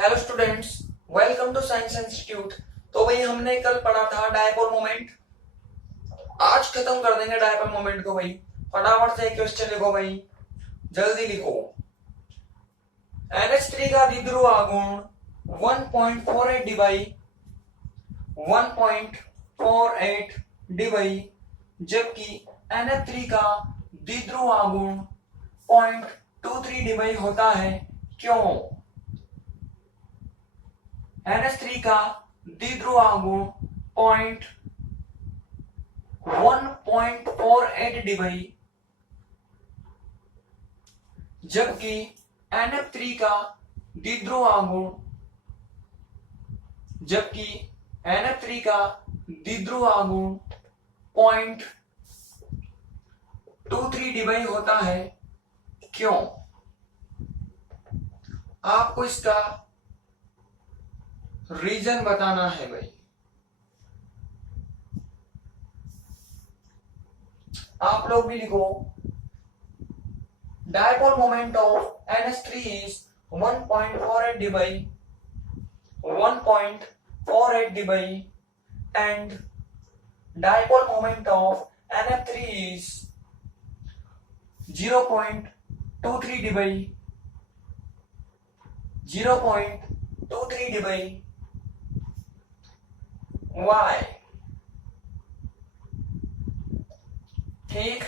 Hello students, welcome to science institute. तो भाई हमने कल पढ़ा था डायपोल मोमेंट। आज खत्म कर देंगे डायपोल मोमेंट को भाई। फटाफट से एक क्वेश्चन लिखो भाई, जल्दी लिखो। NH3 का द्विध्रुव आघूर्ण 1.48 डिवाई 1.48 डिवाई, जबकि NH3 का द्विध्रुव आघूर्ण 0.23 डिवाई होता है। क्यों? NH3 का द्विध्रुव आघूर्ण 1.48 डिवाई, जबकि NF3 का द्विध्रुव आघूर्ण 0.23 डिवाई होता है। क्यों? आपको इसका रीजन बताना है भाई। आप लोग भी लिखो। Dipole moment of NH3 is 1.48 Dibai 1.48 Dibai and dipole moment of NF3 is 0.23 Dibai 0.23 Dibai. Why? ठीक,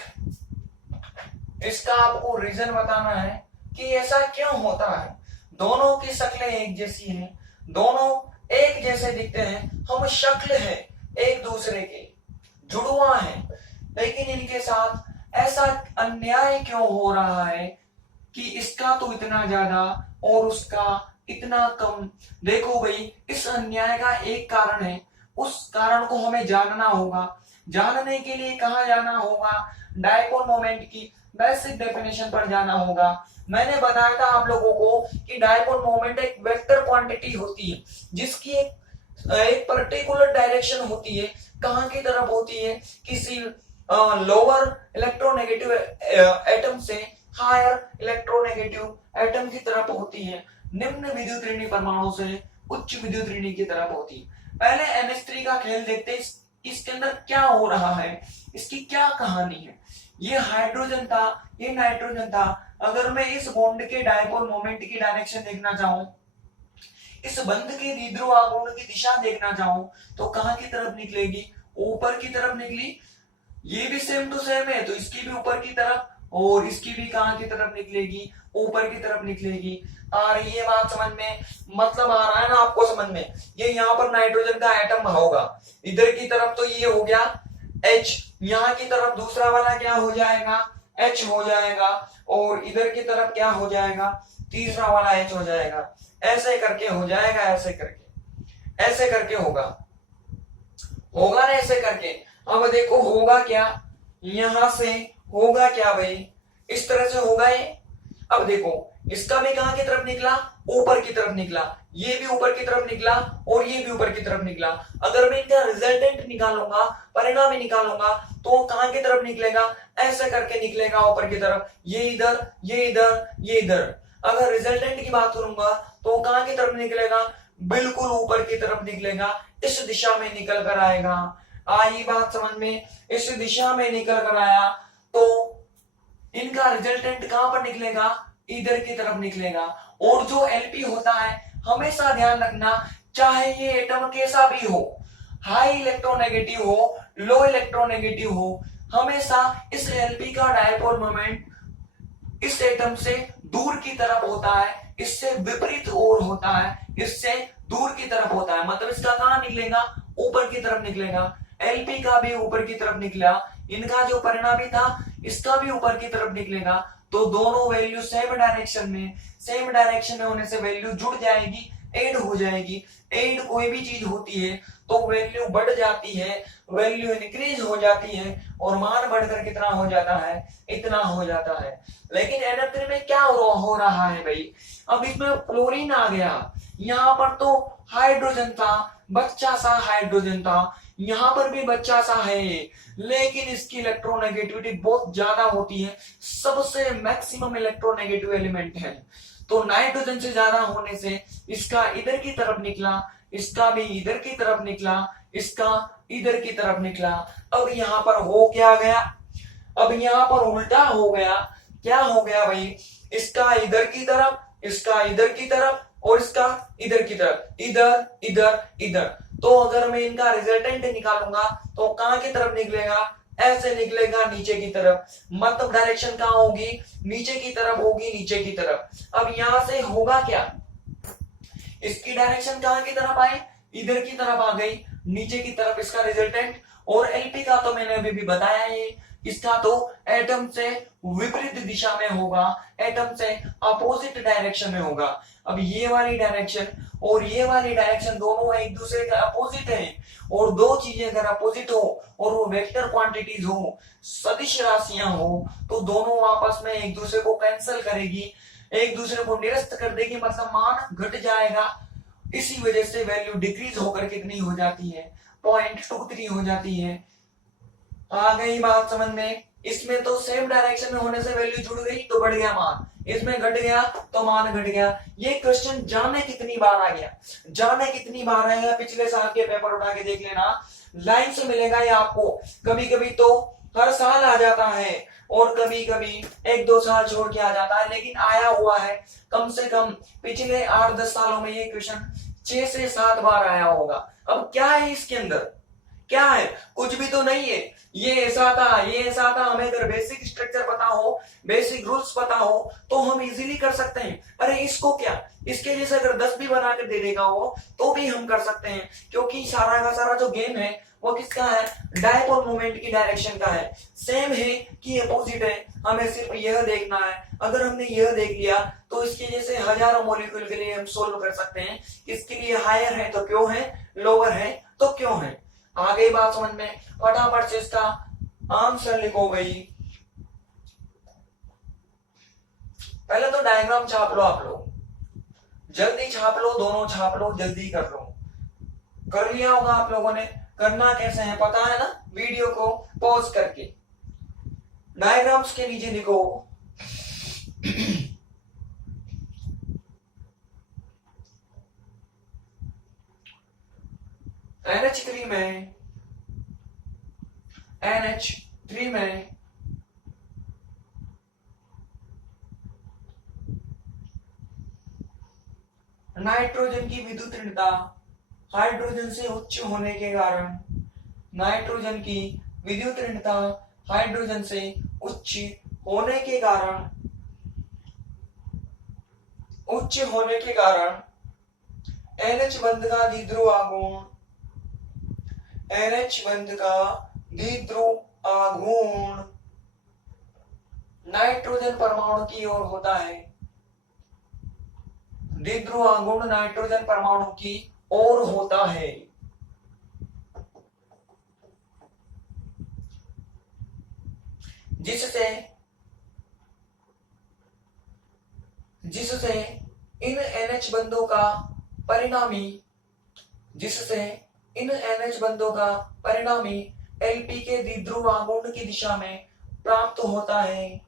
इसका आपको रीजन बताना है कि ऐसा क्यों होता है। दोनों की शक्लें एक जैसी हैं, दोनों एक जैसे दिखते हैं, हम शक्ल है एक दूसरे के, जुड़वा है, लेकिन इनके साथ ऐसा अन्याय क्यों हो रहा है कि इसका तो इतना ज्यादा और उसका इतना कम। देखो भाई, इस अन्याय का एक कारण है, उस कारण को हमें जानना होगा। जानने के लिए कहाँ जाना होगा? डायपोल मोमेंट की बेसिक डेफिनेशन पर जाना होगा। मैंने बताया था आप लोगों को कि डायपोल मोमेंट एक वेक्टर क्वांटिटी होती है, जिसकी एक पर्टिकुलर डायरेक्शन होती है। कहां की तरफ होती है? किसी लोअर इलेक्ट्रोनेगेटिव एटम से हायर इलेक्ट्रोनेगेटिव एटम की तरफ होती है। निम्न विद्युत ऋणी परमाणु से उच्च विद्युत ऋणी की तरफ होती है। पहले NH3 का खेल देखते हैं, इसके अंदर क्या हो रहा है, इसकी क्या कहानी है। ये हाइड्रोजन था, ये नाइट्रोजन था। अगर मैं इस बॉन्ड के डायपोल मोमेंट की डायरेक्शन देखना चाहूं, इस बंध के द्विध्रुव आघूर्ण की दिशा देखना चाहूं, तो कहां की तरफ निकलेगी? ऊपर की तरफ निकली। ये भी सेम टू सेम है, तो इसकी भी ऊपर की तरफ और इसकी भी कहां की तरफ निकलेगी? ऊपर की तरफ निकलेगी। आ रही है बात समझ में? मतलब आ रहा है ना आपको समझ में? ये यहाँ पर नाइट्रोजन का एटम होगा, इधर की तरफ तो ये हो गया H, यहाँ की तरफ दूसरा वाला क्या हो जाएगा? H हो जाएगा, और इधर की तरफ क्या हो जाएगा? तीसरा वाला H हो जाएगा। ऐसे करके हो जाएगा, ऐसे करके होगा ना, ऐसे करके। अब देखो होगा क्या, यहां से होगा क्या भाई? इस तरह से होगा ये। अब देखो, इसका भी कहां की तरफ निकला? ऊपर की तरफ निकला। ये भी ऊपर की तरफ निकला और ये भी ऊपर की तरफ निकला। अगर मैं इनका रिजल्टेंट निकालूंगा, परिणाम निकालूंगा, तो कहां की तरफ निकलेगा? ऐसे करके निकलेगा ऊपर की तरफ। ये इधर, ये इधर, ये इधर। अगर रिजल्टेंट की बात करूंगा तो कहां की तरफ निकलेगा? बिल्कुल ऊपर की तरफ निकलेगा। इस दिशा में निकल कर आएगा। आई बात समझ में? इस दिशा में निकल कर आया तो इनका रिजल्टेंट कहां पर निकलेगा? इधर की तरफ निकलेगा। और जो LP होता है, हमेशा ध्यान रखना, चाहे ये एटम कैसा भी हो, हाई इलेक्ट्रोनेगेटिव हो, लो इलेक्ट्रोनेगेटिव हो, हमेशा इस LP का डायपोल मोमेंट इस एटम से दूर की तरफ होता है, इससे विपरीत ओर होता है, इससे दूर की तरफ होता है। मतलब इसका कहां निकलेगा? ऊपर की तरफ निकलेगा। LP का भी ऊपर की तरफ निकला, इनका जो परिणामी था इसका भी ऊपर की तरफ निकलेगा। तो दोनों वैल्यू सेम डायरेक्शन में होने से वैल्यू जुड़ जाएगी, एड हो जाएगी। एड कोई भी चीज होती है तो वैल्यू बढ़ जाती है, वैल्यू इंक्रीज हो जाती है, और मान बढ़कर कितना हो जाता है? इतना हो जाता है। लेकिन NF3 में क्या हो रहा है भाई? अब इसमें फ्लोरीन आ गया। यहाँ पर तो हाइड्रोजन था, बच्चा सा हाइड्रोजन था, यहाँ पर भी बच्चा सा है, लेकिन इसकी इलेक्ट्रोनेगेटिविटी बहुत ज्यादा होती है, सबसे मैक्सिमम इलेक्ट्रोनेगेटिव एलिमेंट है। तो नाइट्रोजन से ज्यादा होने से इसका इधर की तरफ निकला, इसका भी इधर की तरफ निकला, इसका इधर की तरफ निकला। अब यहाँ पर हो क्या गया, अब यहाँ पर उल्टा हो गया। क्या हो गया भाई, इसका इधर की तरफ, इसका इधर की तरफ और इसका इधर की तरफ, इधर इधर इधर। तो अगर मैं इनका रिजल्टेंट निकालूंगा तो कहां की तरफ निकलेगा, ऐसे निकलेगा नीचे की तरफ। मतलब डायरेक्शन कहां होगी, नीचे की तरफ होगी, नीचे की तरफ। अब यहां से होगा क्या, इसकी डायरेक्शन कहां की तरफ आई, इधर की तरफ आ गई, नीचे की तरफ इसका रिजल्टेंट। और एलपी का तो मैंने अभी भी बताया है, इसका तो एटम से विपरीत दिशा में होगा, एटम से अपोजिट डायरेक्शन में होगा। अब ये वाली डायरेक्शन और ये वाली डायरेक्शन दोनों एक दूसरे के अपोजिट है, और दो चीजें अगर अपोजिट हो और वो वेक्टर क्वांटिटीज हो, सदिश राशियां हो, तो दोनों आपस में एक दूसरे को कैंसिल करेगी, एक दूसरे को निरस्त कर देगी, मतलब मान घट जाएगा। इसी वजह से वैल्यू डिक्रीज होकर कितनी हो जाती है, 0.23 हो जाती है। आ गई बात समझ में। इसमें तो सेम डायरेक्शन में होने से वैल्यू जुड़ गई तो बढ़ गया मान, इसमें घट गया तो मान घट गया। ये क्वेश्चन जाने कितनी बार आ गया, जाने कितनी बार आएगा, पिछले साल के पेपर उठा के देख लेना, लाइन से मिलेगा ये आपको। कभी कभी तो हर साल आ जाता है और कभी कभी 1-2 साल छोड़ के आ जाता है, लेकिन आया हुआ है कम से कम पिछले 8-10 सालों में ये क्वेश्चन 6 से 7 बार आया होगा। अब क्या है इसके अंदर, क्या है, कुछ भी तो नहीं है। ये ऐसा था, ये ऐसा था, हमें अगर बेसिक स्ट्रक्चर पता हो, बेसिक रूल्स पता हो, तो हम इजीली कर सकते हैं। अरे इसको क्या, इसके जैसे अगर 10 भी बना कर दे देगा वो, तो भी हम कर सकते हैं, क्योंकि सारा का सारा जो गेम है वो किसका है, डायपोल मोमेंट की डायरेक्शन का है। सेम है कि अपोजिट है, हमें सिर्फ यह देखना है। अगर हमने यह देख लिया तो इसके जैसे हजारों मॉलिक्यूल के लिए हम सोल्व कर सकते हैं। इसके लिए हायर है तो क्यों है, लोअर है तो क्यों है। आ गई बात समझ में, फटाफट से इसका आंसर लिखो भाई। पहले तो डायग्राम छाप लो आप लोग, जल्दी छाप लो, दोनों छाप लो, जल्दी कर लो। कर लिया होगा आप लोगों ने, करना कैसे है पता है ना, वीडियो को पॉज करके डायग्राम्स के नीचे लिखो। NH3 में, NH3 में नाइट्रोजन की विद्युत ऋणता हाइड्रोजन से उच्च होने के कारण, नाइट्रोजन की विद्युत ऋणता हाइड्रोजन से उच्च होने के कारण, उच्च होने के कारण NH बंध का द्विध्रुव आघूर्ण, NH बंध का द्विध्रुव आघूर्ण नाइट्रोजन परमाणु की ओर होता है। द्विध्रुव आघूर्ण नाइट्रोजन परमाणु की ओर होता है, जिससे जिससे इन NH बंधों का परिणामी, जिससे इन NH बंधों का परिणामी LP के द्विध्रुव आघूर्ण की दिशा में प्राप्त होता है,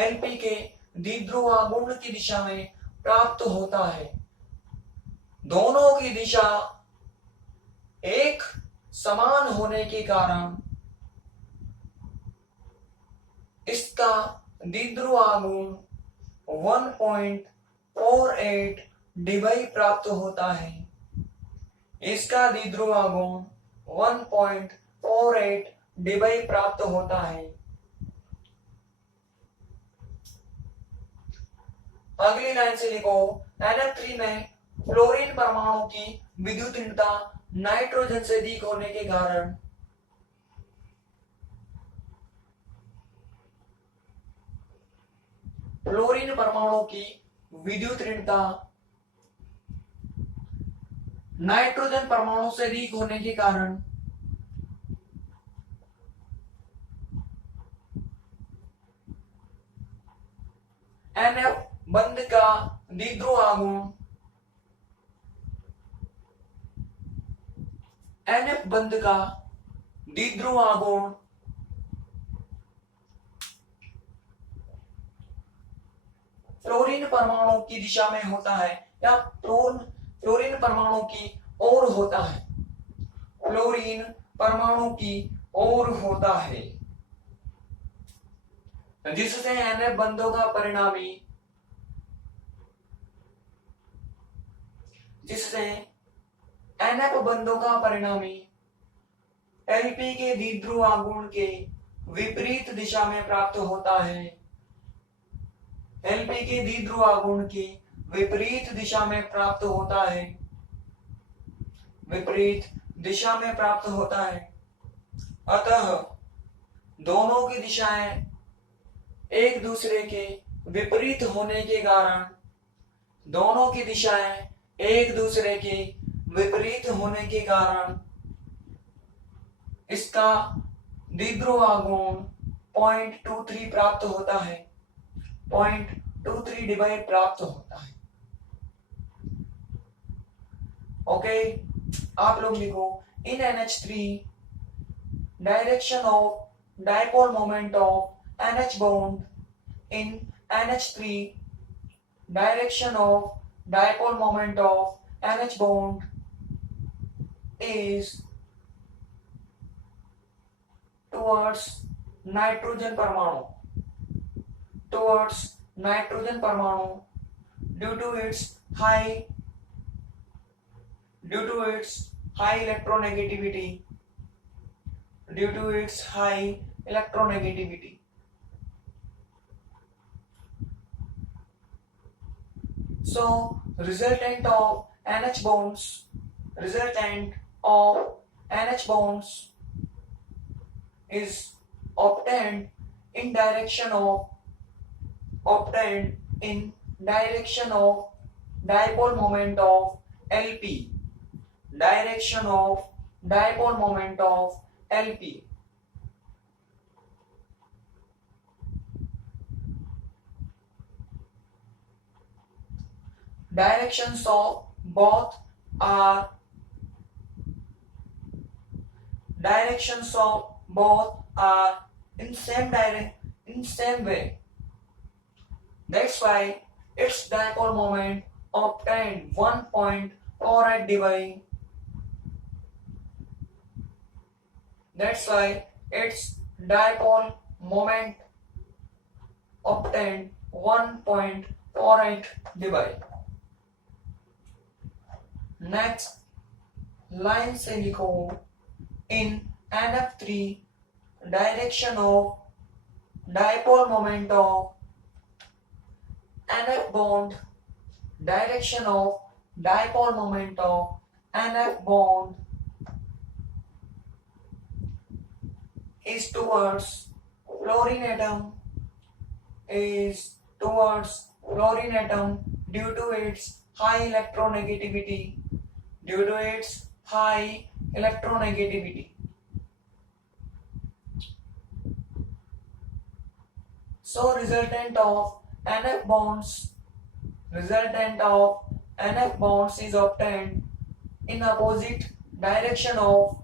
LP के द्विध्रुव आघूर्ण की दिशा में प्राप्त होता है। दोनों की दिशा एक समान होने के कारण इसका द्विध्रुव आघूर्ण 1.48 डिवाई प्राप्त होता है। इसका द्विध्रुव आघूर्ण 1.48 डिवाई प्राप्त होता है। अगली लाइन से लिखो, NF3 में फ्लोरीन परमाणु की विद्युत ऋणता नाइट्रोजन से अधिक होने के कारण, फ्लोरीन परमाणु की विद्युत ऋणता नाइट्रोजन परमाणु से अधिक होने के कारण NF बंध का द्विध्रुव आघूर्ण NF बंध का द्विध्रुव आघूर्ण फ्लोरीन परमाणु की दिशा में होता है या फ्लोरीन परमाणु की ओर होता है, फ्लोरीन परमाणु की ओर होता है, जिससे NF बंधों का परिणामी LP के द्विध्रुव आघूर्ण के विपरीत दिशा में प्राप्त होता है, LP के द्विध्रुव आघूर्ण की विपरीत दिशा में प्राप्त होता है, विपरीत दिशा में प्राप्त होता है। अतः दोनों की दिशाएं एक दूसरे के विपरीत होने के कारण, दोनों की दिशाएं एक दूसरे के विपरीत होने के कारण इसका द्विध्रुव आघूर्ण 0.23 प्राप्त होता है, 0.23 डिवाइड प्राप्त होता है। ओके, आप लोग लिखो इन NH3 direction of dipole moment of NH bond, in NH3 direction of dipole moment of NH bond is towards nitrogen परमाणु, towards नाइट्रोजन परमाणु due to its high electronegativity, due to its high electronegativity. So resultant of NH bonds is obtained in direction of dipole moment of LP, direction of dipole moment of LP. Directions of both are in same way. That's why its dipole moment obtained 1.48 dBi. That's why its dipole moment obtained 1.48 dBi. Next line से लिखो इन NF3 direction of dipole moment of NF bond, direction of dipole moment of NF bond is towards fluorine atom due to its high electronegativity. So resultant of NF bonds is obtained in opposite direction of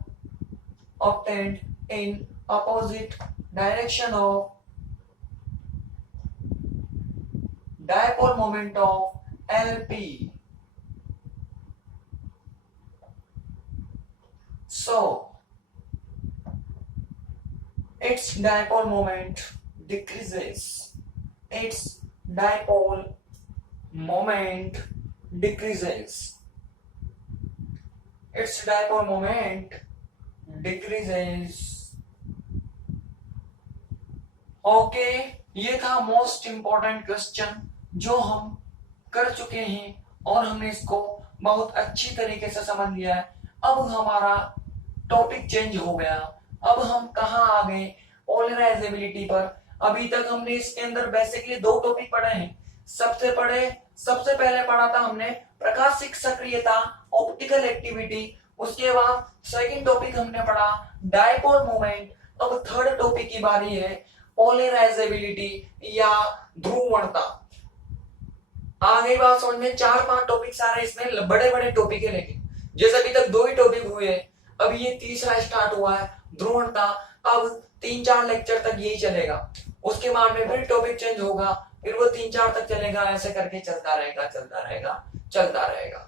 dipole moment of LP. So its dipole moment decreases. Its dipole moment decreases. Its dipole moment decreases. Okay, ये था most important question जो हम कर चुके हैं और हमने इसको बहुत अच्छी तरीके से समझ लिया है। अब हमारा टॉपिक चेंज हो गया। अब हम कहाँ आ गए? पोलराइजेबिलिटी पर। अभी तक हमने इसके अंदर बेसिकली दो टॉपिक पढ़े हैं। सबसे पहले पढ़ा था हमने प्रकाशिक सक्रियता, ऑप्टिकल एक्टिविटी। उसके बाद सेकंड टॉपिक हमने पढ़ा डायपोल मोमेंट। अब थर्ड टॉपिक की बारी है पोलराइजेबिलिटी या ध्रुवणता। आगे बात समझ में, 4-5 टॉपिक सारे इसमें बड़े बड़े टॉपिक है, लेकिन जैसे अभी तक 2 ही टॉपिक हुए हैं। अब ये तीसरा स्टार्ट हुआ है ध्रुवणता। अब 3-4 लेक्चर तक यही चलेगा, उसके बाद में फिर टॉपिक चेंज होगा, फिर वो 3-4 तक चलेगा, ऐसे करके चलता रहेगा चलता रहेगा चलता रहेगा।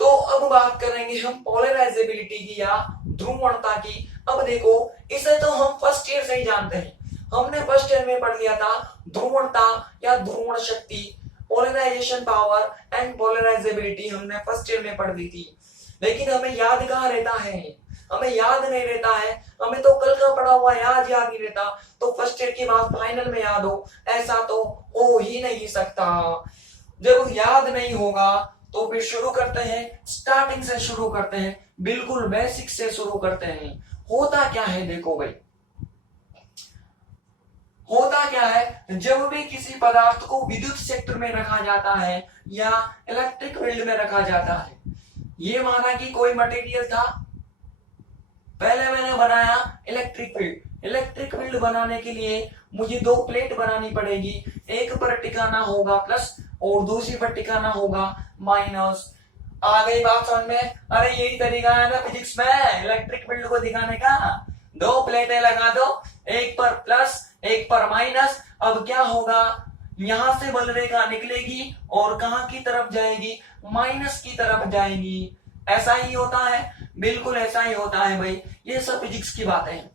तो अब बात करेंगे हम पोलराइजेबिलिटी की या ध्रुवणता की। अब देखो इसे तो हम फर्स्ट ईयर से ही जानते हैं, हमने फर्स्ट ईयर में पढ़ लिया था ध्रुवणता या ध्रुवण शक्ति, पोलराइजेशन पावर एंड पोलराइजेबिलिटी हमने फर्स्ट ईयर में पढ़ ली थी। लेकिन हमें याद कहाँ रहता है, हमें याद नहीं रहता है, हमें तो कल का पढ़ा हुआ याद नहीं रहता, तो फर्स्ट ईयर की बात फाइनल में याद हो ऐसा तो हो ही नहीं सकता। जब याद नहीं होगा तो फिर शुरू करते हैं, स्टार्टिंग से शुरू करते हैं, बिल्कुल बेसिक से शुरू करते हैं। होता क्या है देखो भाई, होता क्या है, जब भी किसी पदार्थ को विद्युत क्षेत्र में रखा जाता है या इलेक्ट्रिक फील्ड में रखा जाता है, ये माना कि कोई मटेरियल था, पहले मैंने बनाया इलेक्ट्रिक फील्ड। इलेक्ट्रिक फील्ड बनाने के लिए मुझे 2 प्लेट बनानी पड़ेगी, एक पर टिकाना होगा प्लस और दूसरी पर टिकाना होगा माइनस। आ गई बात समझ में? अरे यही तरीका है ना फिजिक्स में इलेक्ट्रिक फील्ड को दिखाने का, 2 प्लेटें लगा दो, एक पर प्लस एक पर माइनस। अब क्या होगा, यहां से बल रेखा निकलेगी और कहां की तरफ जाएगी, माइनस की तरफ जाएगी। ऐसा ही होता है, बिल्कुल ऐसा ही होता है भाई। ये सब फिजिक्स की बातें हैं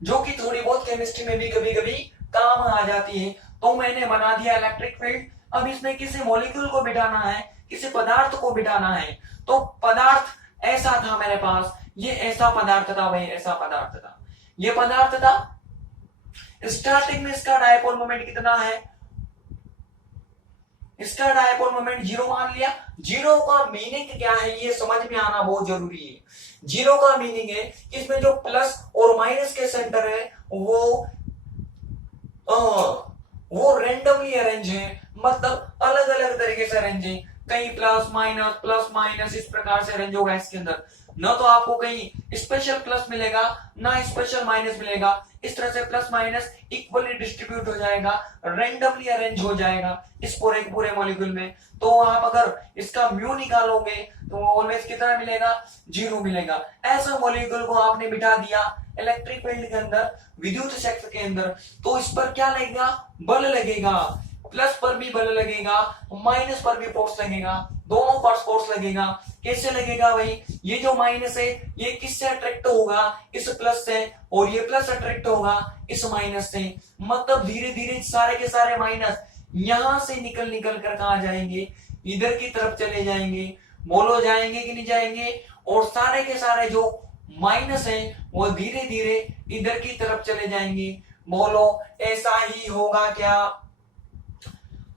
जो कि थोड़ी बहुत केमिस्ट्री में भी कभी कभी काम आ जाती है। तो मैंने बना दिया इलेक्ट्रिक फील्ड। अब इसमें किसी मॉलिक्यूल को बिठाना है, किसी पदार्थ को बिठाना है। तो पदार्थ ऐसा था मेरे पास, ये ऐसा पदार्थ था भाई, ऐसा पदार्थ था, ये पदार्थ था। स्टार्टिंग में इसका डायपोल मोमेंट कितना है, इसका डायपोल मोमेंट 0 मान लिया। 0 का मीनिंग क्या है ये समझ में आना बहुत जरूरी है। 0 का मीनिंग है इसमें जो प्लस और माइनस के सेंटर है वो रेंडमली अरेंज है, मतलब अलग अलग तरीके से अरेंज है। कहीं प्लस माइनस इस प्रकार से अरेंज होगा इसके अंदर। न तो आपको कहीं स्पेशल प्लस मिलेगा ना स्पेशल माइनस मिलेगा, इस तरह से प्लस माइनस इक्वली डिस्ट्रीब्यूट हो जाएगा, रेंडमली अरेंज हो जाएगा इस पूरे मॉलिक्यूल में। तो आप अगर इसका म्यू निकालोगे तो ऑलवेज कितना मिलेगा, 0 मिलेगा। ऐसा मॉलिक्यूल को आपने बिठा दिया इलेक्ट्रिक फील्ड के अंदर, विद्युत क्षेत्र के अंदर, तो इस पर क्या लगेगा, बल लगेगा। प्लस पर भी बल लगेगा, माइनस पर भी फोर्स लगेगा, दोनों पर फोर्स लगेगा। कैसे लगेगा भाई, ये जो माइनस है ये किससे अट्रैक्ट होगा, इस प्लस से, और ये प्लस अट्रैक्ट होगा इस माइनस से। मतलब धीरे धीरे सारे के सारे माइनस यहां से निकल कर कहा जाएंगे, इधर की तरफ चले जाएंगे। बोलो जाएंगे कि नहीं जाएंगे? और सारे के सारे जो माइनस है वो धीरे धीरे इधर की तरफ चले जाएंगे। बोलो ऐसा ही होगा क्या?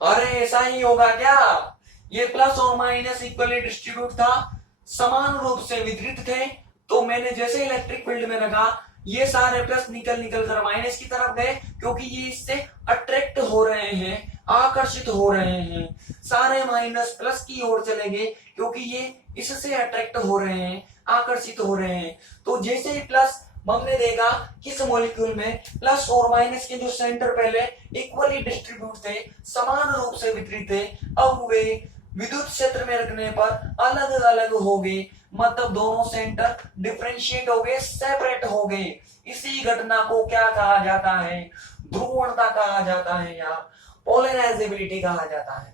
अरे ऐसा ही होगा क्या? ये प्लस और माइनस इक्वली डिस्ट्रीब्यूट था, समान रूप से वितरित थे। तो मैंने जैसे इलेक्ट्रिक फील्ड में रखा, ये सारे प्लस निकल कर माइनस की तरफ गए, क्योंकि ये इससे अट्रैक्ट हो रहे हैं, आकर्षित हो रहे हैं। सारे माइनस प्लस की ओर चले गए क्योंकि ये इससे अट्रैक्ट हो रहे हैं, आकर्षित हो रहे हैं। तो जैसे ही प्लस हमने देखा किस मॉलिक्यूल में प्लस और माइनस के जो सेंटर पहले इक्वली डिस्ट्रीब्यूट थे, समान रूप से वितरित थे, अब वे विद्युत क्षेत्र में रखने पर अलग अलग हो गए। मतलब दोनों सेंटर डिफरेंशिएट हो गए, सेपरेट हो गए। इसी घटना को क्या कहा जाता है, ध्रुवणता कहा जाता है या पोलराइजेबिलिटी कहा जाता है।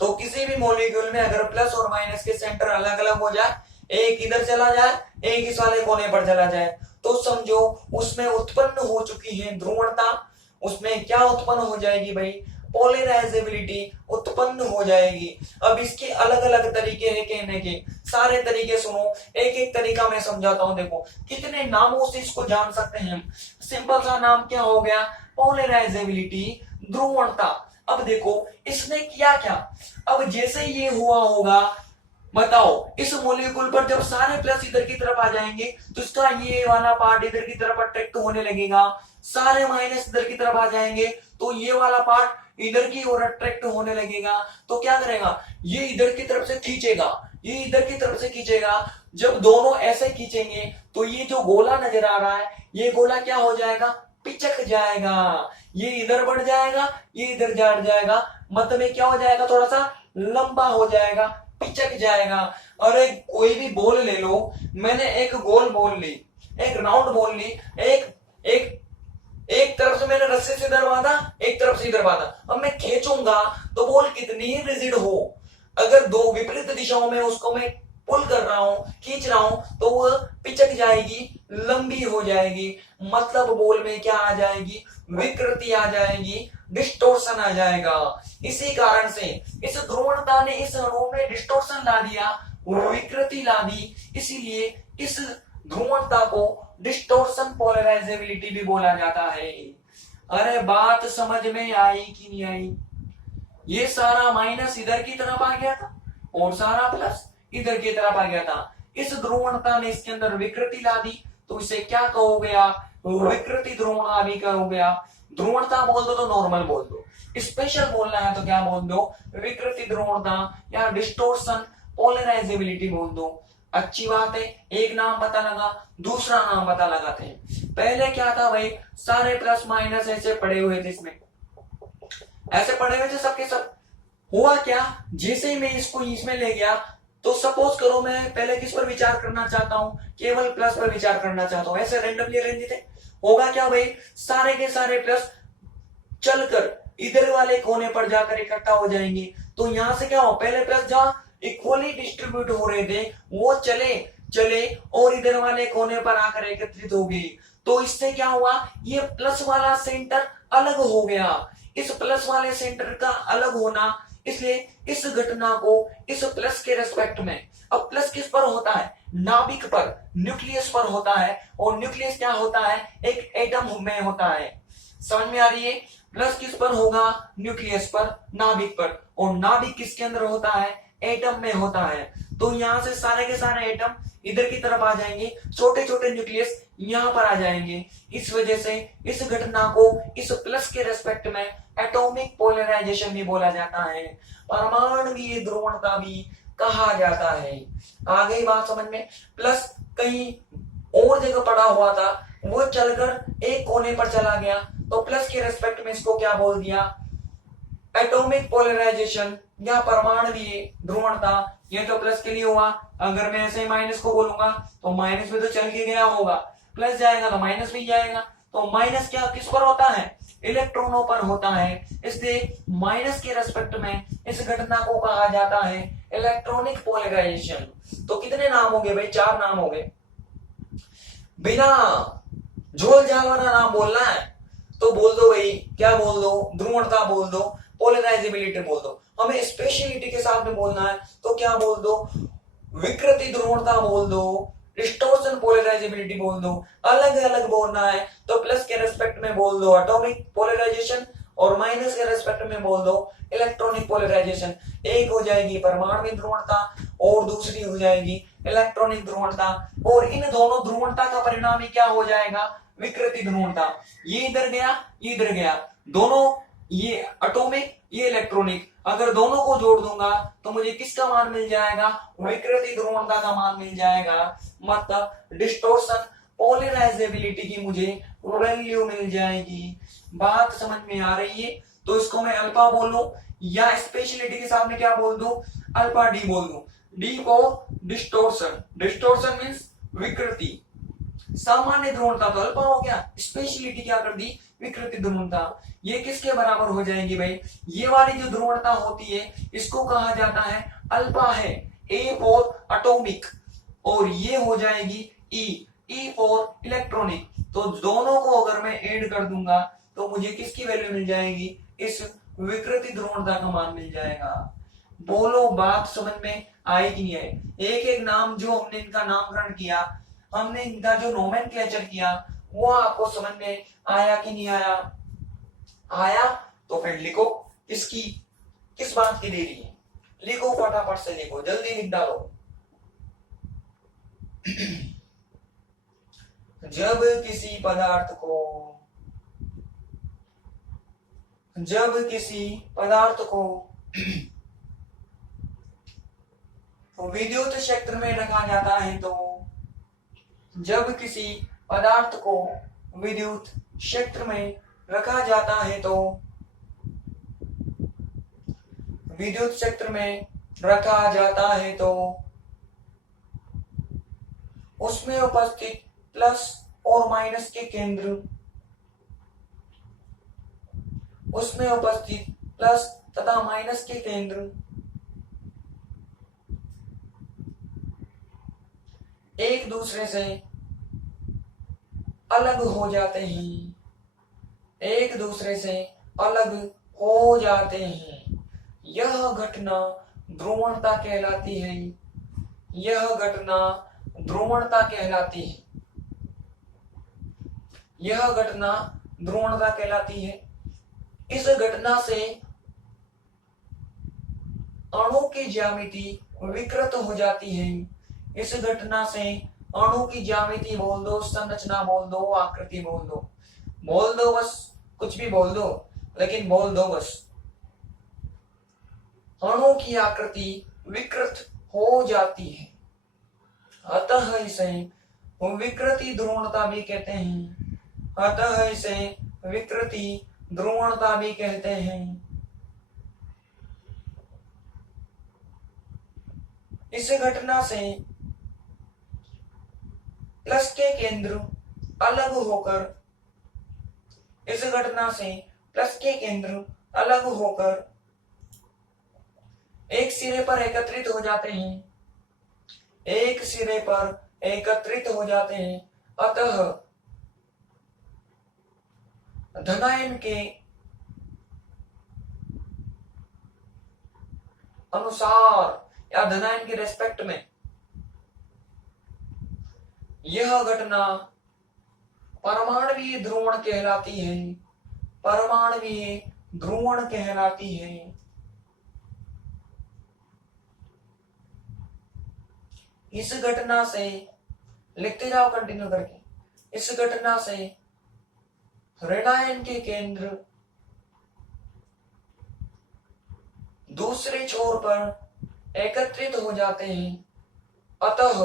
तो किसी भी मॉलिक्यूल में अगर प्लस और माइनस के सेंटर अलग अलग हो जाए, एक इधर चला जाए एक इस वाले कोने पर चला जाए, तो समझो उसमें उत्पन्न हो चुकी है ध्रुवणता। उसमें क्या उत्पन्न हो जाएगी भाई, पोलराइजेबिलिटी उत्पन्न हो जाएगी। अब इसके अलग अलग तरीके हैं कहने के, सारे तरीके सुनो, एक एक तरीका मैं समझाता हूं। देखो कितने नामों से इसको जान सकते हैं हम। सिंपल सा नाम क्या हो गया, पोलराइजेबिलिटी, ध्रुवणता। अब देखो इसने किया क्या, अब जैसे ये हुआ होगा, बताओ इस मॉलिक्यूल पर जब सारे प्लस इधर की तरफ आ जाएंगे तो इसका ये वाला पार्ट इधर की तरफ अट्रैक्ट होने लगेगा। सारे माइनस इधर की तरफ आ जाएंगे तो ये वाला पार्ट इधर की ओर अट्रैक्ट होने लगेगा। तो क्या करेगा, ये इधर की तरफ से खींचेगा, ये इधर की तरफ से खींचेगा। जब दोनों ऐसे खींचेंगे तो ये जो गोला नजर आ रहा है, ये गोला क्या हो जाएगा, पिचक जाएगा। ये इधर बढ़ जाएगा, ये इधर जा जाएगा, मतलब ये क्या हो जाएगा, थोड़ा सा लंबा हो जाएगा, पिचक जाएगा। अरे कोई भी बॉल ले लो, मैंने एक गोल बॉल ली, एक राउंड बॉल ली, एक एक एक तरफ से मैंने रस्से से इधर बांधा, एक तरफ से इधर बांधा, अब मैं खींचूंगा तो बॉल कितनी ही रिजिड हो, अगर दो विपरीत दिशाओं में उसको मैं पुल कर रहा हूं, खींच रहा हूं, तो वह पिचक जाएगी, लंबी हो जाएगी। मतलब बॉल में क्या आ जाएगी, विकृति आ जाएगी, डिस्टोर्शन आ जाएगा। इसी कारण से इस ध्रुवणता ने इस अणु में डिस्टोर्शन ला दिया, विकृति ला दी, इसीलिए इस ध्रुवणता को डिस्टोर्शन पोलराइजेबिलिटी भी बोला जाता है। अरे बात समझ में आई कि नहीं आई? ये सारा माइनस इधर की तरफ आ गया था और सारा प्लस इधर की तरफ आ गया था। इस ध्रुवणता ने इसके अंदर विकृति ला दी, तो इसे क्या कहोगे आप? विकृति ध्रुवणता भी कहोगे आप। ध्रुवणता बोल दो तो नॉर्मल बोल दो, स्पेशल बोलना है तो क्या बोल दो? विकृति ध्रुवणता या डिस्टोर्शन पोलराइजेबिलिटी बोल दो। अच्छी बात है, एक नाम पता लगा, दूसरा नाम पता लगाते हैं। पहले क्या था भाई, सारे प्लस माइनस ऐसे पड़े हुए थे, इसमें ऐसे पड़े हुए थे सबके सब। हुआ क्या, जैसे ही मैं इसको इसमें ले गया, तो सपोज करो मैं पहले किस पर विचार करना चाहता हूं, केवल प्लस पर विचार करना चाहता हूं, ऐसे रैंडमली अरेंज थे। होगा क्या भाई, सारे के सारे प्लस चलकर इधर वाले कोने पर जाकर इकट्ठा हो जाएंगे। तो यहां से क्या हो, पहले प्लस जहां इक्वली डिस्ट्रीब्यूट हो रहे थे वो चले चले और इधर वाले कोने पर आकर एकत्रित हो गए। तो इससे क्या हुआ, ये प्लस वाला सेंटर अलग हो गया। इस प्लस वाले सेंटर का अलग होना, इसलिए इस घटना को इस प्लस के रेस्पेक्ट में, अब प्लस किस पर होता है, नाभिक पर, न्यूक्लियस पर होता है। और न्यूक्लियस क्या होता है, एक एटम में होता है। समझ में आ रही है? प्लस किस पर होगा, न्यूक्लियस पर, नाभिक पर। और नाभिक किसके अंदर होता है, एटम में होता है। तो यहां से सारे के सारे एटम इधर की तरफ आ जाएंगे, छोटे छोटे न्यूक्लियस यहां पर आ जाएंगे। इस वजह से इस घटना को इस प्लस के रेस्पेक्ट में एटॉमिक पोलराइजेशन भी बोला जाता है, परमाणुवीय ध्रुवणता भी कहा जाता है। आ गई बात समझ में? प्लस कहीं और जगह पड़ा हुआ था, वो चलकर एक कोने पर चला गया, तो प्लस के रेस्पेक्ट में इसको क्या बोल दिया, एटॉमिक पोलराइजेशन या परमाणुवीय ध्रुवणता। ये तो प्लस के लिए हुआ। अगर मैं ऐसे माइनस को बोलूंगा तो माइनस में तो चल के गया होगा, प्लस जाएगा तो माइनस भी जाएगा। तो माइनस क्या किस पर होता है, इलेक्ट्रॉनों पर होता है। इसलिए माइनस के रेस्पेक्ट में इस घटना को कहा जाता है इलेक्ट्रॉनिक पोलराइजेशन। तो कितने नाम हो गए भाई, 4 नाम हो गए। बिना झोल झाल वाला नाम बोलना है तो बोल दो भाई, क्या बोल दो, ध्रुवणता बोल दो, पोलराइजेबिलिटी बोल दो। हमें स्पेशलिटी के साथ में बोलना है तो क्या बोल दो, विकृति ध्रुवणता बोल दो, डिस्टॉर्शन पोलराइजेबिलिटी बोल दो। अलग अलग बोलना है तो प्लस के रेस्पेक्ट में बोल दो एटॉमिक पोलराइजेशन, और माइनस के रेस्पेक्ट में बोल दो इलेक्ट्रॉनिक पोलराइजेशन। एक हो जाएगी परमाणु ध्रुवणता और दूसरी हो जाएगी इलेक्ट्रॉनिक ध्रुवणता। और इन दोनों ध्रुवणता का परिणाम ही क्या हो जाएगा, विकृति ध्रुवणता। ये इधर गया, ये इधर गया, दोनों, ये एटॉमिक, ये इलेक्ट्रॉनिक, अगर दोनों को जोड़ दूंगा तो मुझे किसका मान मिल जाएगा, विकृति ध्रुवणता का मान मिल जाएगा। मतलब डिस्टॉर्शन पोलराइजेबिलिटी की मुझे वैल्यू मिल जाएगी। बात समझ में आ रही है? तो इसको मैं अल्फा बोलूं या स्पेशलिटी के सामने क्या बोल दूं, अल्फा डी बोल दूं। D for distortion, distortion means विकृति। सामान्य ध्रुवणता तो अल्फा हो गया, स्पेशलिटी क्या कर दी, विकृति ध्रुवणता। ये किसके बराबर हो जाएगी भाई, ये वाली जो ध्रुवणता होती है इसको कहा जाता है अल्फा है, ए फॉर एटॉमिक, और ये हो जाएगी ई, ई फॉर इलेक्ट्रॉनिक। तो दोनों को अगर मैं ऐड कर दूंगा तो मुझे किसकी वैल्यू मिल जाएगी, इस विकृति ध्रुवणता का मान मिल जाएगा। बोलो बात समझ में आई कि नहीं आई? एक एक नाम जो हमने इनका नामकरण किया, हमने इनका जो नोमेनक्लेचर किया, वो आपको समझ में आया कि नहीं आया? आया तो फिर लिखो, इसकी किस बात की देरी है, लिखो फटाफट से लिखो, जल्दी लिख डालो। जब किसी पदार्थ को विद्युत क्षेत्र में रखा जाता है तो, जब किसी पदार्थ को विद्युत क्षेत्र में रखा जाता है तो विद्युत क्षेत्र में रखा जाता है तो उसमें उपस्थित प्लस और माइनस के केंद्र, उसमें उपस्थित प्लस तथा माइनस के केंद्र एक दूसरे से अलग हो जाते हैं, एक दूसरे से अलग हो जाते हैं। यह घटना ध्रुवणता कहलाती है, यह घटना ध्रुवणता कहलाती है, यह घटना ध्रुवणता कहलाती है। इस घटना से अणु की ज्यामिति विकृत हो जाती है, इस घटना से अणु की ज्यामिति बोल दो, संरचना बोल दो, आकृति बोल दो बस, कुछ भी बोल दो, लेकिन बोल दो बस। अणु की आकृति विकृत हो जाती है, अतः इसे विकृति ध्रुवणता भी कहते हैं, अतः इसे विकृति ध्रुवणता भी कहते हैं। इस घटना से प्लस के केंद्र अलग होकर, इस घटना से प्लस के केंद्र अलग होकर एक सिरे पर एकत्रित हो जाते हैं, एक सिरे पर एकत्रित हो जाते हैं। अतः धनायन के अनुसार या धनायन के रेस्पेक्ट में यह घटना परमाणवीय ध्रुवण कहलाती है, परमाणवीय ध्रुवण कहलाती है। इस घटना से लिखते जाओ कंटिन्यू करके, इस घटना से ऋणायन के केंद्र दूसरे छोर पर एकत्रित हो जाते हैं, अतः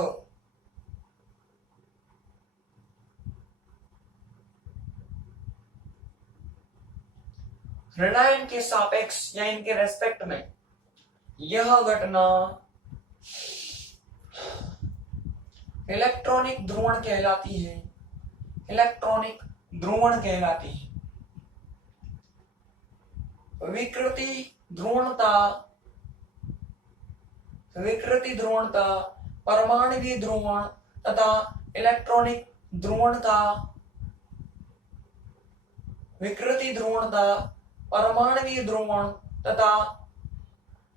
ऋणायन के सापेक्ष या इनके रेस्पेक्ट में यह घटना इलेक्ट्रॉनिक ध्रुवण कहलाती है, इलेक्ट्रॉनिक ध्रुवण कहलाती है। विकृति ध्रुवणता, विकृति ध्रुवणता, परमाणुवीय ध्रुवण तथा इलेक्ट्रॉनिक ध्रुवणता, विकृति ध्रुवणता, परमाणुवीय ध्रुवण तथा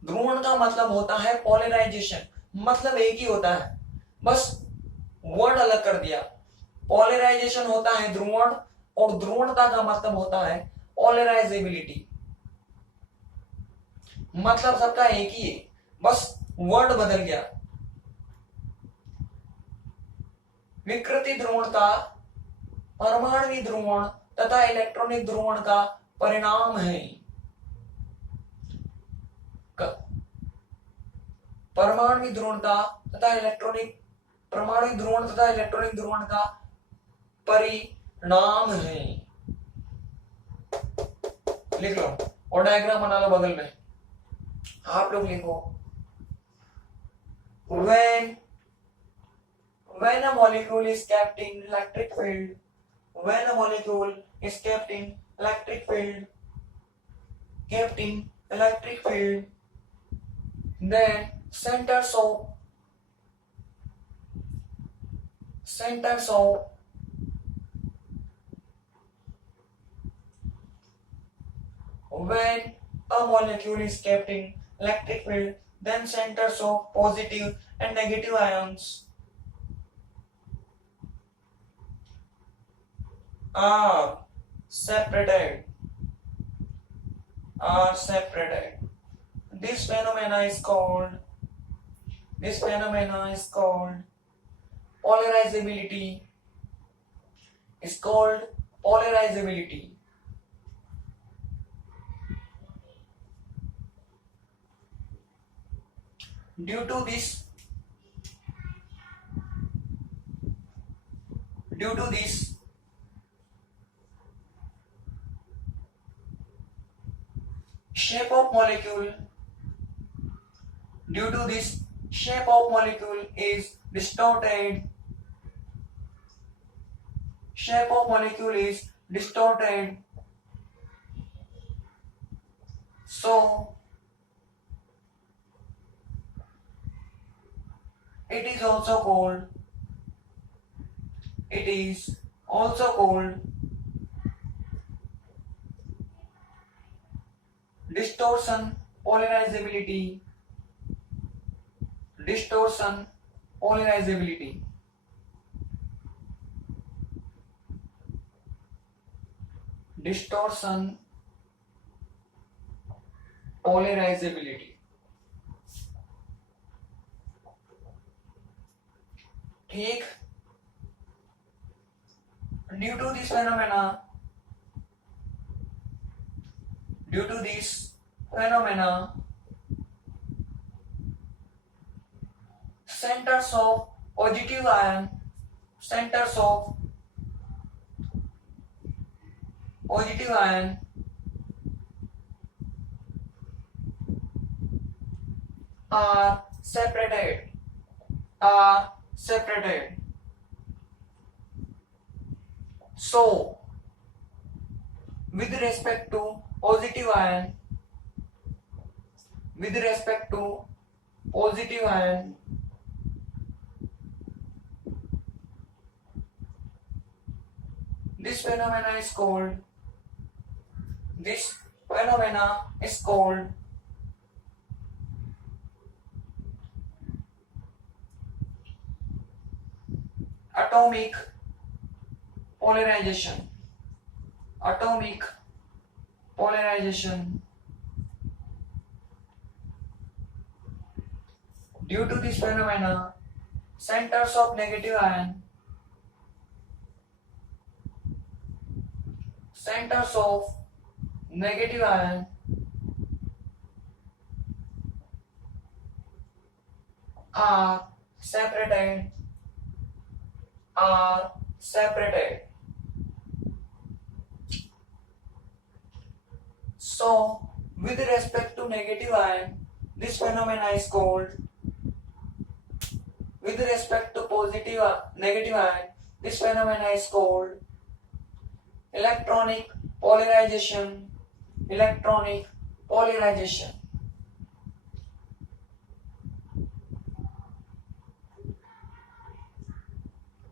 ध्रुवण का मतलब होता है पोलराइजेशन, मतलब एक ही होता है, बस वर्ड अलग कर दिया। पोलराइजेशन होता है ध्रुवण और ध्रुवणता का मतलब होता है पोलराइजेबिलिटी, मतलब सबका एक ही है, बस वर्ड बदल गया। विकृति ध्रुवणता परमाणुवीय ध्रुवण तथा इलेक्ट्रॉनिक ध्रुवण का परिणाम है। परमाणुवीय ध्रुवणता तथा इलेक्ट्रॉनिक, परमाणु ध्रुवण तथा इलेक्ट्रॉनिक ध्रुवण का परिणाम है। लिख लो और डायग्राम बना लो बगल में, आप लोग लिखो। when a molecule is kept in electric field, when a molecule is kept in electric field, kept in electric field, then centers of when a molecule is kept in electric field, then centers of positive and negative ions are separated. This phenomena is called polarizability. Is called polarizability. Due to this shape of molecule, Due to this, shape of molecule is distorted. Shape of molecule is distorted. So it is also called distortion polarizability. Distortion polarizability. Distortion polarizability. ठीक. Due to this phenomena, centers of positive ion are separated. So, with respect to positive ion, this phenomena is called atomic polarization. Due to this phenomena, centers of negative ion are separated. So, with respect to negative ion, this phenomena is called. With respect to negative ion, this phenomena is called electronic polarization.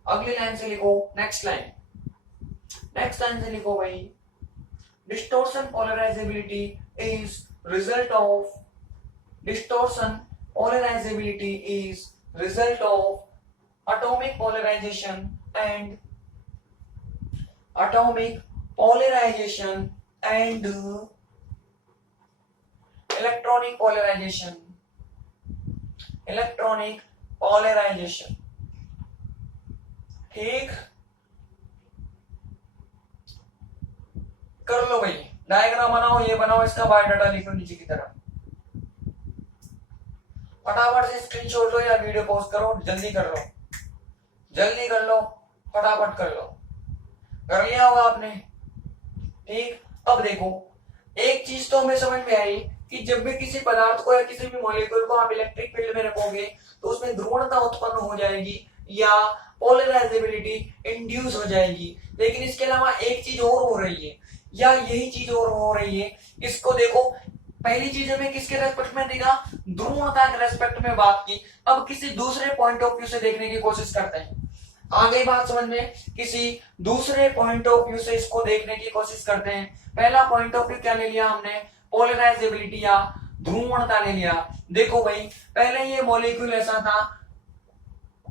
अगली line से लिखो, next line से लिखो भाई, distortion polarizability is result of atomic polarization and electronic polarization. ठीक, कर लो भाई, diagram बनाओ, ये बनाओ, इसका बायोडाटा लिखो नीचे की तरफ, फटाफट से स्क्रीनशॉट लो या वीडियो पॉज करो, जल्दी कर लो, फटाफट कर लो, कर लिया होगा आपने। ठीक, अब देखो, एक चीज तो हमें समझ में आई कि जब भी किसी पदार्थ को या किसी भी मॉलिक्यूल को आप इलेक्ट्रिक फील्ड में रखोगे तो उसमें ध्रुवणता उत्पन्न हो जाएगी या पोलराइजेबिलिटी इंड्यूस हो जाएगी। लेकिन इसके अलावा एक चीज और हो रही है, या यही चीज और हो रही है, इसको देखो, पहली चीज हमें किसके रेस्पेक्ट में देखा, ध्रुवणता के रेस्पेक्ट में बात की। अब किसी दूसरे पॉइंट ऑफ व्यू से देखने की कोशिश करते हैं, आगे बात समझ में, किसी दूसरे पॉइंट ऑफ व्यू से इसको देखने की कोशिश करते हैं। पहला पॉइंट ऑफ व्यू क्या ले लिया हमने, पोलराइजेबिलिटी या ध्रुवणता ले लिया। देखो भाई, पहले ये मॉलिक्यूल ऐसा था,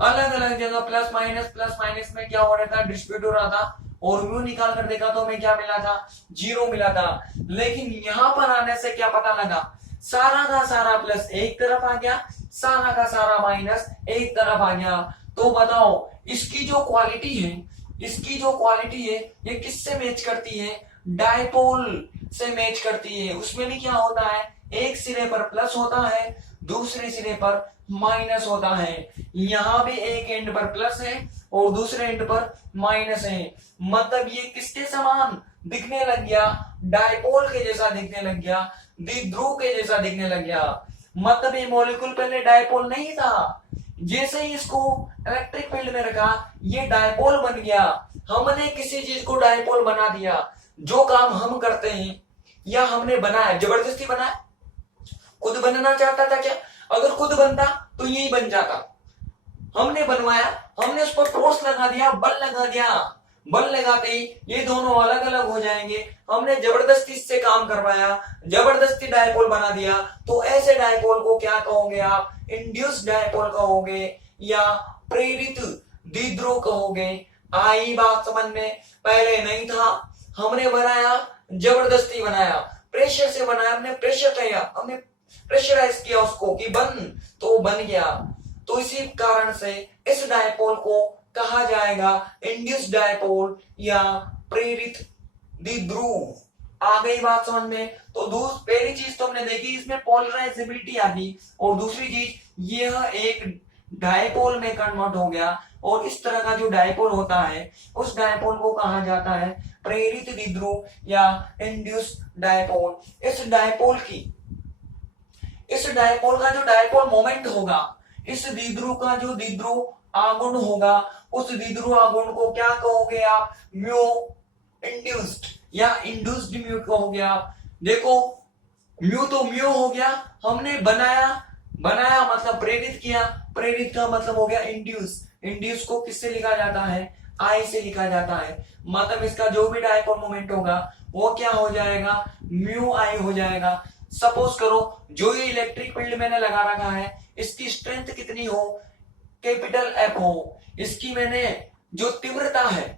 अलग अलग जगह प्लस माइनस में क्या हो रहा था, डिस्ट्रीब्यूट हो रहा था, और म्यू निकाल कर देखा तो हमें क्या मिला था, 0 मिला था। लेकिन यहां पर आने से क्या पता लगा, सारा का सारा प्लस एक तरफ आ गया, सारा का सारा माइनस एक तरफ आ गया। तो बताओ, इसकी जो क्वालिटी है ये किससे मैच करती है, डायपोल से मैच करती है। उसमें भी क्या होता है, एक सिरे पर प्लस होता है, दूसरे सिरे पर माइनस होता है। यहां भी एक एंड पर प्लस है और दूसरे एंड पर माइनस है। मतलब ये किसके समान दिखने लग गया, डायपोल के जैसा दिखने लग गया, द्विध्रुव के जैसा दिखने लग गया। मतलब ये मॉलिक्यूल पहले डायपोल नहीं था, जैसे ही इसको इलेक्ट्रिक फील्ड में रखा ये डायपोल बन गया। हमने किसी चीज को डायपोल बना दिया, जो काम हम करते हैं या हमने बनाया, जबरदस्ती बनाया, खुद बनना चाहता था क्या? अगर खुद बनता तो यही बन जाता। हमने बनवाया, हमने उस पर फोर्स लगा दिया, बल लगा दिया, बल लगाते ही ये दोनों अलग अलग हो जाएंगे। हमने जबरदस्ती इससे काम करवाया, जबरदस्ती डायपोल बना दिया, तो ऐसे डायपोल को क्या कहोगे आप? इंड्यूस डायपोल कहोगे या प्रेरित द्विध्रुव कहोगे। आई बात समझ में? पहले नहीं था, हमने बनाया, जबरदस्ती बनाया, प्रेशर से बनाया, हमने प्रेशर किया, हमने प्रेशराइज किया उसको कि बन, तो बन गया। तो इसी कारण से इस डायपोल को कहा जाएगा इंड्यूस डायपोल या प्रेरित द्विध्रुव। आ गई बात समझ में? तो पहली चीज तो हमने देखी, इसमें पोलराइजेबिलिटी आ गई, और दूसरी चीज यह एक डायपोल में कन्वर्ट हो गया, और इस तरह का जो डायपोल होता है उस डायपोल को कहा जाता है प्रेरित द्विध्रुव या इंड्यूस डायपोल। इस डायपोल का जो डायपोल मोमेंट होगा, इस द्विध्रुव का जो द्विध्रुव आघूर्ण होगा, उस द्विध्रुव आघूर्ण को क्या कहोगे आप? म्यू इंड्यूस्ड या इंड्यूस्ड म्यू कहोगे आप। देखो म्यू तो म्यू हो गया, हमने बनाया, बनाया मतलब प्रेरित किया, प्रेरित का मतलब हो गया इंड्यूस। इंड्यूस को किससे लिखा जाता है? आई से लिखा जाता है। मतलब इसका जो भी डायपोल मोमेंट होगा वो क्या हो जाएगा? म्यू आई हो जाएगा। सपोज करो जो ये इलेक्ट्रिक फील्ड मैंने लगा रखा है, इसकी स्ट्रेंथ कितनी हो? कैपिटल एफ हो। इसकी मैंने जो तीव्रता है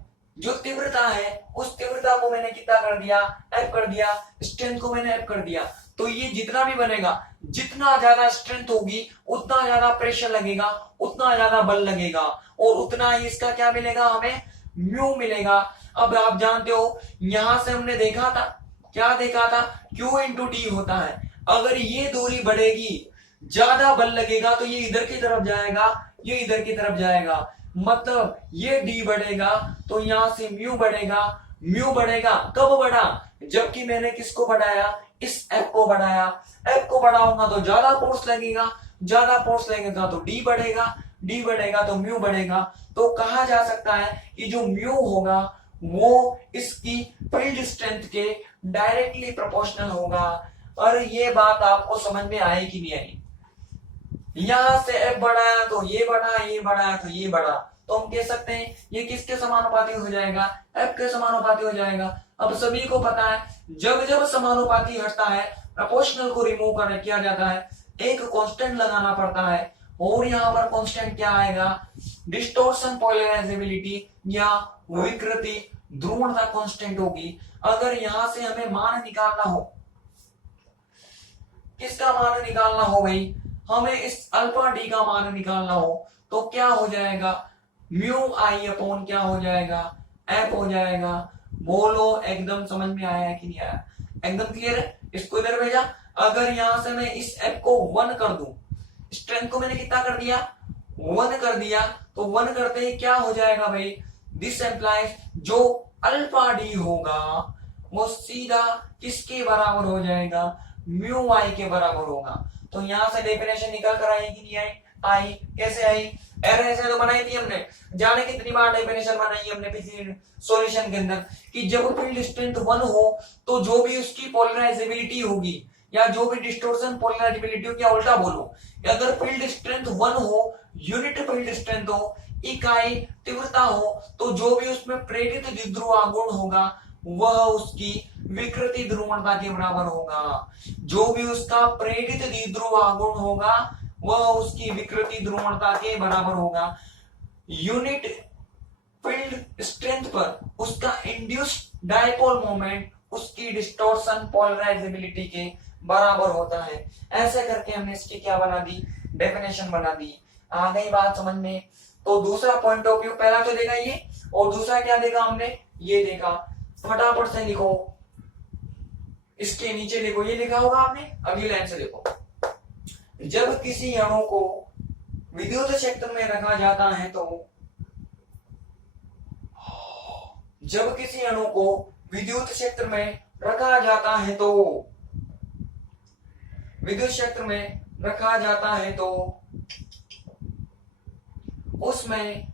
उस तीव्रता को मैंने कितना कर दिया? एफ कर दिया। स्ट्रेंथ को मैंने एफ कर दिया। तो ये जितना भी बनेगा, जितना ज्यादा स्ट्रेंथ होगी उतना ज्यादा प्रेशर लगेगा, उतना ज्यादा बल लगेगा, और उतना ही इसका क्या मिलेगा? हमें म्यू मिलेगा। अब आप जानते हो यहां से हमने देखा था, क्या देखा था? Q इंटू डी होता है। अगर ये दूरी बढ़ेगी, ज्यादा बल लगेगा, तो ये इधर की तरफ जाएगा, ये इधर की तरफ जाएगा। मतलब ये डी बढ़ेगा तो यहां से म्यू बढ़ेगा। म्यू बढ़ेगा कब बढ़ा? जबकि मैंने किसको बढ़ाया? इस एफ को बढ़ाया। एफ को बढ़ाऊंगा तो ज्यादा फोर्स लगेगा, ज्यादा फोर्स लगेगा तो डी बढ़ेगा, डी बढ़ेगा तो म्यू बढ़ेगा। तो कहा जा सकता है कि जो म्यू होगा वो इसकी फील्ड स्ट्रेंथ के डायरेक्टली प्रोपोर्शनल होगा। और ये बात आपको समझ में आई कि नहीं आई? यहां से एफ बढ़ाया तो ये बढ़ा, ये बढ़ाया तो ये बढ़ा, तो हम कह सकते हैं ये किसके समानुपाती हो जाएगा? एफ के समानुपाती हो जाएगा। अब सभी को पता है जब जब समानुपाती हटता है, प्रोपोर्शनल को रिमूव कर किया जाता है, एक कांस्टेंट लगाना पड़ता है, और यहाँ पर कांस्टेंट क्या आएगा? डिस्टोर्शन पोलराइजेबिलिटी या विकृति ध्रुवणता कांस्टेंट होगी। अगर यहां से हमें मान निकालना हो, किसका मान निकालना हो भाई? हमें इस अल्फा डी का मान निकालना हो, तो क्या हो जाएगा? म्यू आई अपॉन क्या हो जाएगा? एफ हो जाएगा। बोलो एकदम समझ में आया है कि नहीं आया? एकदम क्लियर है? इसको इधर भेजा। अगर यहां से मैं इस एफ को 1 कर दूं, स्ट्रेंथ को मैंने कितना कर दिया? 1 कर दिया, तो 1 करते ही क्या हो जाएगा भाई? दिस एम्प्लाइज जो अल्फा डी होगा वो सीधा किसके बराबर हो जाएगा? म्यू आई के बराबर होगा। तो यहां से डेफिनेशन निकल कर आई कि नहीं आई? आई। कैसे आई? ऐसे तो बनाई थी हमने, जाने कितनी बार डेफिनेशन बनाई हमने पिछले सॉल्यूशन के अंदर, कि जब फील्ड स्ट्रेंथ 1 हो तो जो भी उसकी पोलराइजेबिलिटी होगी या जो भी डिस्टोर्शन पोलराइजेबिलिटी हो, क्या उल्टा बोलो, अगर फील्ड स्ट्रेंथ 1 हो, यूनिट फील्ड स्ट्रेंथ हो, इकाई तीव्रता हो, तो जो भी उसमें प्रेरित द्विध्रुव आघूर्ण होगा वह उसकी विकृति ध्रुवणता के बराबर होगा। जो भी उसका प्रेरित द्विध्रुव आघूर्ण होगा वह उसकी विकृति ध्रुवणता के बराबर होगा। यूनिट फील्ड स्ट्रेंथ पर उसका इंड्यूस्ड डायपोल मोमेंट उसकी डिस्टॉर्शन पोलराइजेबिलिटी के बराबर होता है। ऐसे करके हमने इसकी क्या बना दी? डेफिनेशन बना दी। आ गई बात समझ में? तो दूसरा पॉइंट ऑफ व्यू, पहला तो देखा ये, और दूसरा क्या देखा हमने? ये देखा। फटाफट से लिखो, इसके नीचे लिखो, ये लिखा होगा आपने, अगली लाइन से देखो। जब किसी अणु को विद्युत क्षेत्र में रखा जाता है तो जब किसी अणु को विद्युत क्षेत्र में रखा जाता है तो विद्युत क्षेत्र में रखा जाता है तो उसमें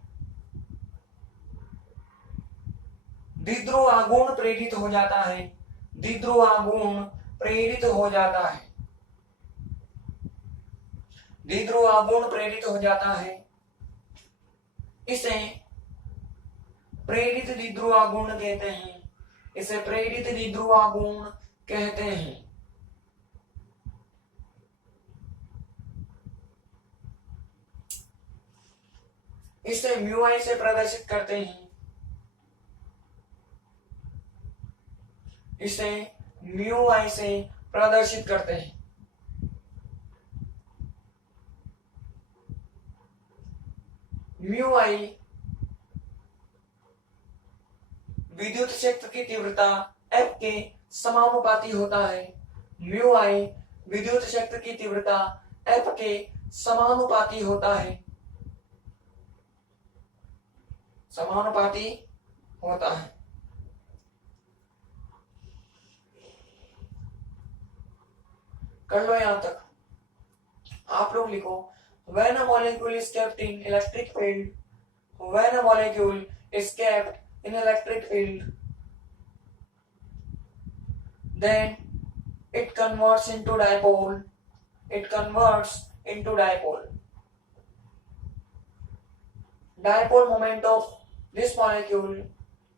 द्विध्रुव आघूर्ण प्रेरित हो जाता है, द्विध्रुव आघूर्ण प्रेरित हो जाता है, द्विध्रुव आघूर्ण प्रेरित हो जाता है। इसे प्रेरित द्विध्रुव आघूर्ण कहते हैं, इसे प्रेरित द्विध्रुव आघूर्ण कहते हैं। इसे म्यू आई से प्रदर्शित करते हैं, इसे म्यू आई से प्रदर्शित करते हैं। म्यू आई विद्युत क्षेत्र की तीव्रता F के समानुपाती होता है, म्यू आई विद्युत क्षेत्र की तीव्रता F के समानुपाती होता है, समानुपाती होता है। कर लो यहां तक। आप लोग लिखो, when a molecule is kept in electric field, when a molecule is kept in electric field, then it converts into dipole, it converts into dipole. Dipole moment of this molecule,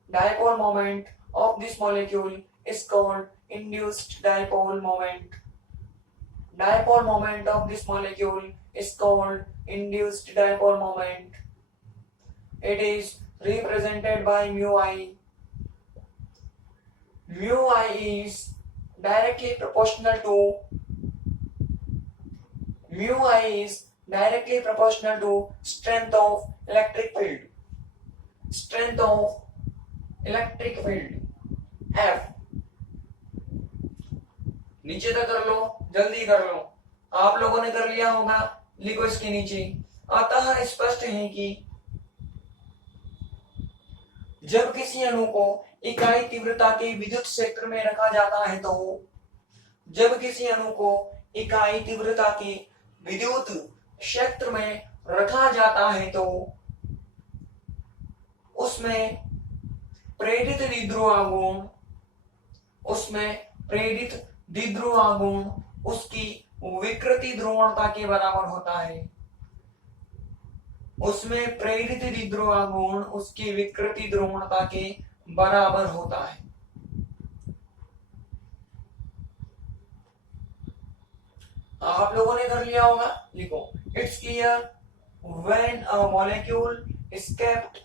dipole moment of this molecule is called induced dipole moment. Dipole moment of this molecule is called induced dipole moment. It is represented by mu I. Mu I is directly proportional to strength of electric field. Strength of electric field F. नीचे तक कर लो, जल्दी कर लो। आप लोगों ने कर लिया होगा, लिखो इसके नीचे। अतः स्पष्ट है कि जब किसी अणु को इकाई तीव्रता के विद्युत क्षेत्र में रखा जाता है तो जब किसी अणु को इकाई तीव्रता के विद्युत क्षेत्र में रखा जाता है तो उसमें प्रेरित द्विध्रुव आघूर्ण उसकी विकृति ध्रुवणता के बराबर होता है, उसमें प्रेरित द्विध्रुव आघूर्ण उसकी विकृति ध्रुवणता के बराबर होता है। आप लोगों ने कर लिया होगा, लिखो। It's clear when a molecule is kept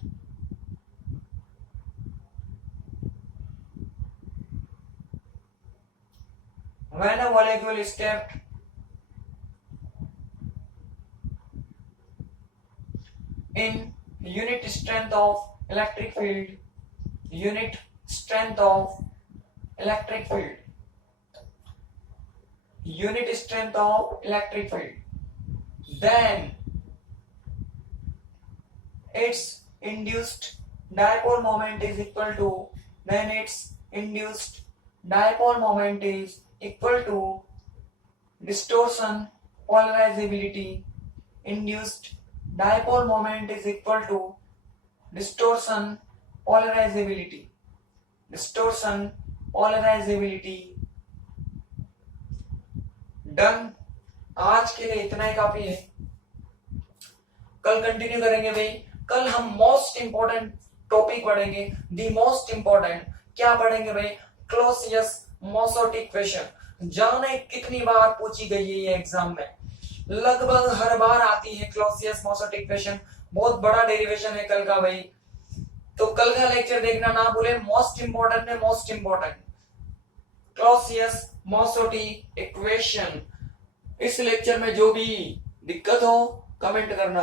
when a molecule is kept in unit strength of electric field, unit strength of electric field, unit strength of electric field, then its induced dipole moment is equal to, then its induced dipole moment is equal to distortion polarizability. Induced dipole moment is equal to distortion polarizability. Distortion polarizability. Done. आज के लिए इतना ही काफी है, कल continue करेंगे भाई। कल हम मोस्ट इंपॉर्टेंट टॉपिक पढ़ेंगे, दी मोस्ट इंपॉर्टेंट। क्या पढ़ेंगे भाई? क्लॉसियस-मोसर्ट इक्वेशन। जाने कितनी बार पूछी गई है ये एग्जाम में, लगभग हर बार आती है क्लॉसियस-मोसर्ट इक्वेशन। बहुत बड़ा डेरिवेशन है कल का भाई, तो कल का लेक्चर देखना ना भूले। मोस्ट इंपॉर्टेंट है, मोस्ट इंपॉर्टेंट क्लॉसियस-मोसर्ट इक्वेशन। इस लेक्चर में जो भी दिक्कत हो कमेंट करना भाई।